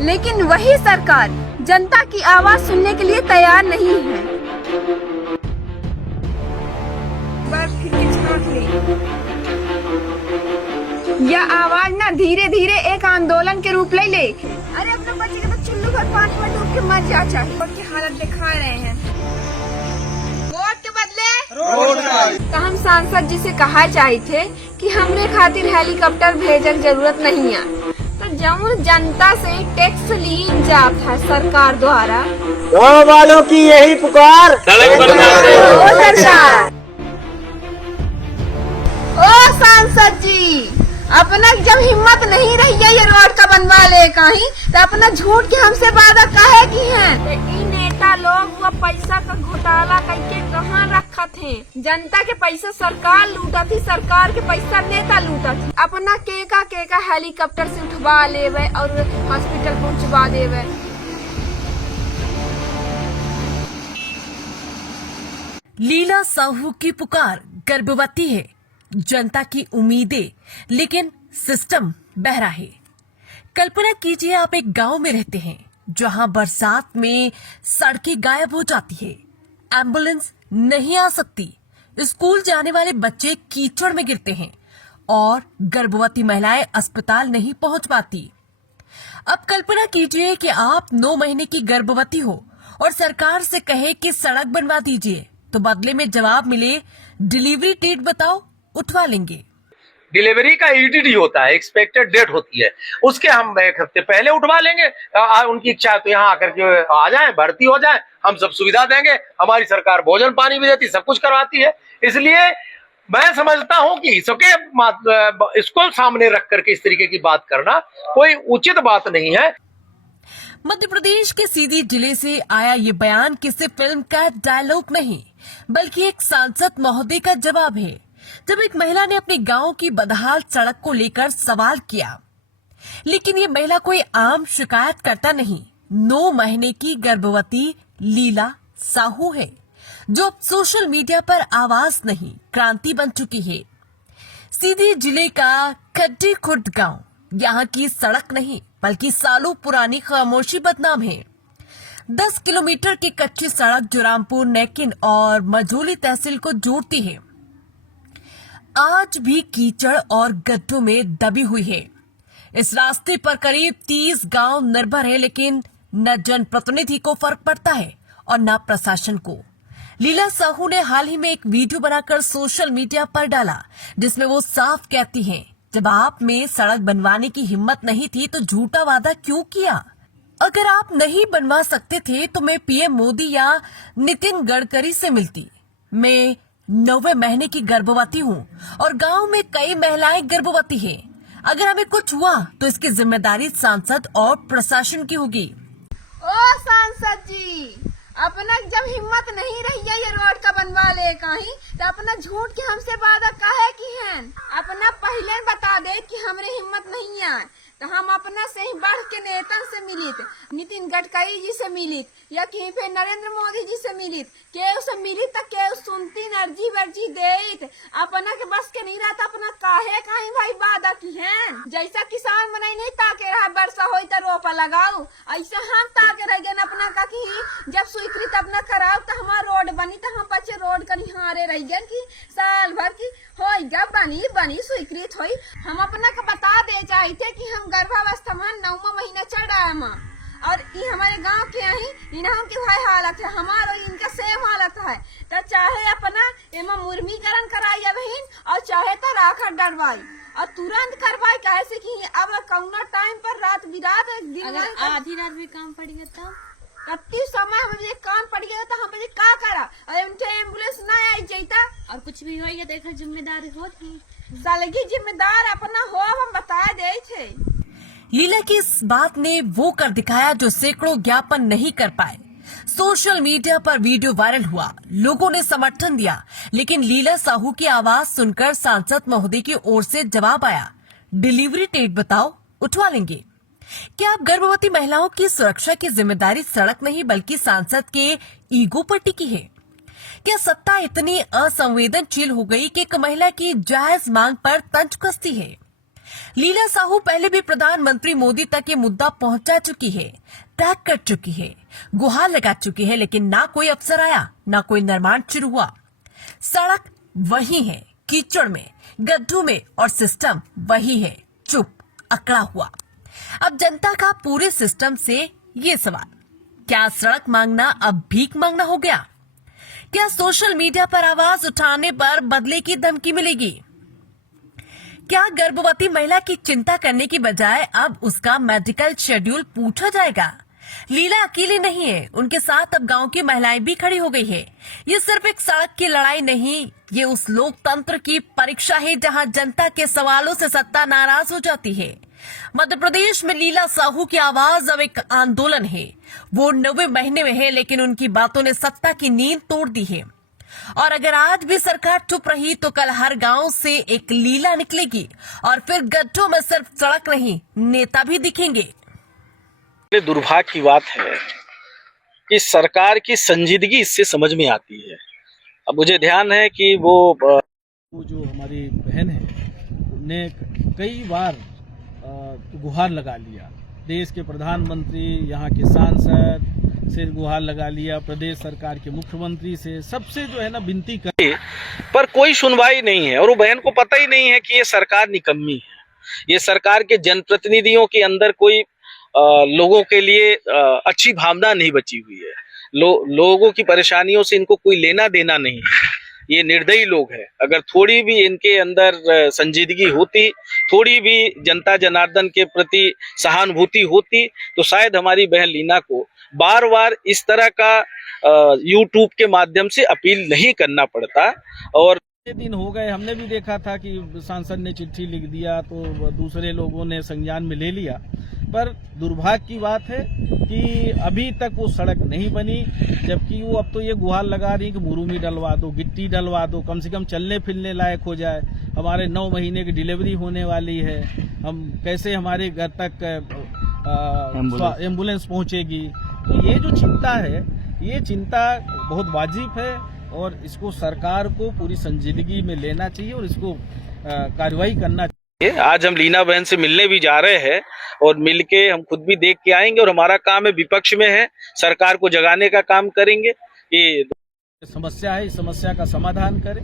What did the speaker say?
लेकिन वही सरकार जनता की आवाज सुनने के लिए तैयार नहीं है। यह आवाज ना धीरे धीरे एक आंदोलन के रूप ले ले। अरे अपने बच्चे के तो चुल्लू भर पानी में डूब के मर जा चाहे। वक्त की हालत दिखा रहे हैं। वोट के बदले तो हम सांसद जी से कहा चाहे थे कि हमरे खातिर हेलीकॉप्टर भेजे की जरूरत नहीं है। तो जब जनता से टैक्स लीन जात है सरकार द्वारा, गाँव वालों की यही पुकार, ओ सांसद जी, अपना जब हिम्मत नहीं रही है ये रोड का बनवा ले कहीं, तो अपना झूठ के हमसे वादा काहे की है? नेता लोग वो पैसा का घोटाला करके कहाँ रखा थे? जनता के पैसा सरकार लूटा थी, सरकार के पैसा नेता लूटा थी। अपना केका हेलीकॉप्टर से उठवा लेवे और हॉस्पिटल पहुँचवा देवे। लीला साहू की पुकार गर्भवती है, जनता की उम्मीदें, लेकिन सिस्टम बहरा है। कल्पना कीजिए आप एक गांव में रहते हैं जहां बरसात में सड़कें गायब हो जाती है, एम्बुलेंस नहीं आ सकती, स्कूल जाने वाले बच्चे कीचड़ में गिरते हैं और गर्भवती महिलाएं अस्पताल नहीं पहुंच पाती। अब कल्पना कीजिए कि आप 9 महीने की गर्भवती हो और सरकार से कहे कि सड़क बनवा दीजिए, तो बदले में जवाब मिले डिलीवरी डेट बताओ, उठवा लेंगे। डिलीवरी का ईडीडी होता है, एक्सपेक्टेड डेट होती है, उसके हम 1 हफ्ते पहले उठवा लेंगे। उनकी इच्छा है तो यहाँ आकर के आ जाएं, भर्ती हो जाएं, हम सब सुविधा देंगे। हमारी सरकार भोजन पानी भी देती, सब कुछ करवाती है। इसलिए मैं समझता हूँ कि इसको सामने रख करके इस तरीके की बात करना कोई उचित बात नहीं है। मध्य प्रदेश के सीधी जिले से आया ये बयान किसी फिल्म का डायलॉग नहीं, बल्कि एक सांसद महोदय का जवाब है, जब एक महिला ने अपने गांव की बदहाल सड़क को लेकर सवाल किया। लेकिन ये महिला कोई आम शिकायत करता नहीं, 9 महीने की गर्भवती लीला साहू है, जो अब सोशल मीडिया पर आवाज नहीं, क्रांति बन चुकी है। सीधी जिले का खड्डी खुर्द गांव, यहाँ की सड़क नहीं बल्कि सालों पुरानी खामोशी बदनाम है। 10 किलोमीटर की कच्ची सड़क जो रामपुर, नेकिन और मझोली तहसील को जोड़ती है, आज भी कीचड़ और गड्ढों में दबी हुई है। इस रास्ते पर करीब 30 गांव निर्भर है, लेकिन न जनप्रतिनिधि को फर्क पड़ता है और न प्रशासन को। लीला साहू ने हाल ही में एक वीडियो बनाकर सोशल मीडिया पर डाला, जिसमें वो साफ कहती हैं, जब आप में सड़क बनवाने की हिम्मत नहीं थी तो झूठा वादा क्यों किया? अगर आप नहीं बनवा सकते थे तो मैं पीएम मोदी या नितिन गडकरी से मिलती। मैं 9वें महीने की गर्भवती हूँ और गांव में कई महिलाएं गर्भवती हैं। अगर हमें कुछ हुआ तो इसकी जिम्मेदारी सांसद और प्रशासन की होगी। ओ सांसद जी, अपना जब हिम्मत नहीं रही है ये रोड का बनवा ले कहीं, तो अपना झूठ के हमसे वादा काहे की है? अपना पहले बता दे कि हमरे हिम्मत नहीं है, तो हम अपना से ही बढ़ के नेता से मिलित, नितिन गडकरी जी से मिलित या कहीं पे नरेंद्र मोदी जी से मिलित, केहू से मिलित तो केहू सुनती अर्जी वर्जी देत। अपना के बस के नहीं रहता, अपना काहे कहीं भाई वादा की है? जैसा किसान बनाई नहीं ताके रहा वर्षा हो तो रोपा लगाओ, ऐसे हम ताके रह गए अपना का कि जब स्वीकृत अपना कराओ तो हमारा रोड बनी, तो हम बच्चे रोड का निहारे रह गए कि साल भर की हो जब बनी स्वीकृत हुई। हम अपना का बता दे चाहते कि हम गर्भावस्था में 9वां महीना चढ़ रहा है माँ, और ये हमारे गांव के यही इनाम की भाई हालत है, हमारा इनका सेम हालत है। तो चाहे अपना एमा मुर्मीकरण कराई बहन और चाहे तो राखड़ डरवाई और तुरंत करवाई, कैसे कि अब कौना टाइम पर रात बिरात दिन आधी रात भी काम पड़ गया था, कत्ती समय मुझे काम पड़ गया था, हम का करा? अरे उनके एम्बुलेंस ना आई जाता और कुछ भी होगा देखा जिम्मेदारी होती सालगी जिम्मेदार अपना हो, हम बता दे छे। लीला की इस बात ने वो कर दिखाया जो सैकड़ों ज्ञापन नहीं कर पाए। सोशल मीडिया पर वीडियो वायरल हुआ, लोगों ने समर्थन दिया, लेकिन लीला साहू की आवाज सुनकर सांसद महोदय की ओर से जवाब आया, डिलीवरी डेट बताओ, उठवा लेंगे। क्या अब गर्भवती महिलाओं की सुरक्षा की जिम्मेदारी सड़क नहीं बल्कि सांसद के ईगो पर टिकी है? क्या सत्ता इतनी असंवेदनशील हो गई कि एक महिला की जायज मांग पर तंज कसती है? लीला साहू पहले भी प्रधानमंत्री मोदी तक ये मुद्दा पहुंचा चुकी है, टैग कर चुकी है, गुहार लगा चुकी है, लेकिन ना कोई अफसर आया, ना कोई निर्माण शुरू हुआ। सड़क वही है, कीचड़ में, गड्ढों में, और सिस्टम वही है, चुप, अकड़ा हुआ। अब जनता का पूरे सिस्टम से ये सवाल, क्या सड़क मांगना अब भीख मांगना हो गया? क्या सोशल मीडिया पर आवाज उठाने पर बदले की धमकी मिलेगी? क्या गर्भवती महिला की चिंता करने की बजाय अब उसका मेडिकल शेड्यूल पूछा जाएगा? लीला अकेली नहीं है, उनके साथ अब गांव की महिलाएं भी खड़ी हो गई है। ये सिर्फ एक सड़क की लड़ाई नहीं, ये उस लोकतंत्र की परीक्षा है जहां जनता के सवालों से सत्ता नाराज हो जाती है। मध्य प्रदेश में लीला साहू की आवाज अब एक आंदोलन है। वो 9वें महीने में है, लेकिन उनकी बातों ने सत्ता की नींद तोड़ दी है। और अगर आज भी सरकार चुप रही तो कल हर गांव से एक लीला निकलेगी, और फिर गड्ढों में सिर्फ सड़क नहीं, नेता भी दिखेंगे। दुर्भाग्य की बात है कि सरकार की संजीदगी इससे समझ में आती है। अब मुझे ध्यान है कि वो जो हमारी बहन है ने कई बार गुहार लगा लिया, देश के प्रधानमंत्री, यहाँ के सांसद से गुहार लगा लिया, प्रदेश सरकार के मुख्यमंत्री से, सबसे जो है ना विनती करे, पर कोई सुनवाई नहीं है। और वो बहन को पता ही नहीं है कि ये सरकार निकम्मी है। ये सरकार के जनप्रतिनिधियों के अंदर कोई लोगों के लिए अच्छी भावना नहीं बची हुई है। लोगों की परेशानियों से इनको कोई लेना देना नहीं है। ये निर्दयी लोग हैं। अगर थोड़ी भी इनके अंदर संजीदगी होती, थोड़ी भी जनता जनार्दन के प्रति सहानुभूति होती, तो शायद हमारी बहन लीना को बार बार इस तरह का यूट्यूब के माध्यम से अपील नहीं करना पड़ता। और दिन हो गए, हमने भी देखा था कि सांसद ने चिट्ठी लिख दिया तो दूसरे लोगों ने संज्ञान में ले लिया, पर दुर्भाग्य की बात है कि अभी तक वो सड़क नहीं बनी, जबकि वो अब तो ये गुहार लगा रही कि मुरूमी डलवा दो, गिट्टी डलवा दो, कम से कम चलने फिरने लायक हो जाए। हमारे 9 महीने की डिलीवरी होने वाली है, हम कैसे हमारे घर तक एम्बुलेंस पहुंचेगी? तो ये जो चिंता है, ये चिंता बहुत वाजिब है, और इसको सरकार को पूरी संजीदगी में लेना चाहिए और इसको कार्रवाई करना चाहिए। आज हम लीना बहन से मिलने भी जा रहे हैं, और मिलके हम खुद भी देख के आएंगे। और हमारा काम है, विपक्ष में है, सरकार को जगाने का काम करेंगे। ये समस्या है, इस समस्या का समाधान करें।